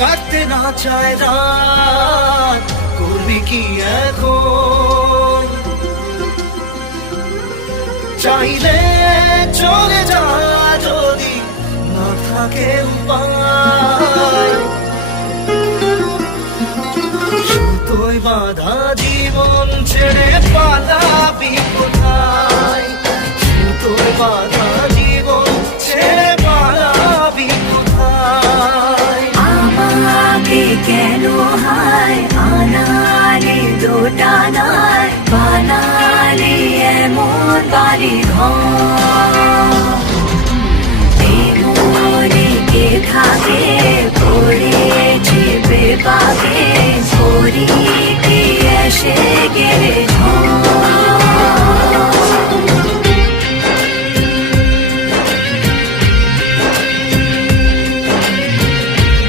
কাটতে না চায় রাত, করবি কি এখন? চাইলে চলে যা যদি না থাকে উপায়, সুতোয় বাঁধা জীবন ছেড়ে পালাবি কোথায়? সুতোয় বাঁধা জীবন ছেড়ে পালাবি কোথায়? আমাকে কেন হায় আনালি দোটানায় বানালি এমন বাড়ি ঘর?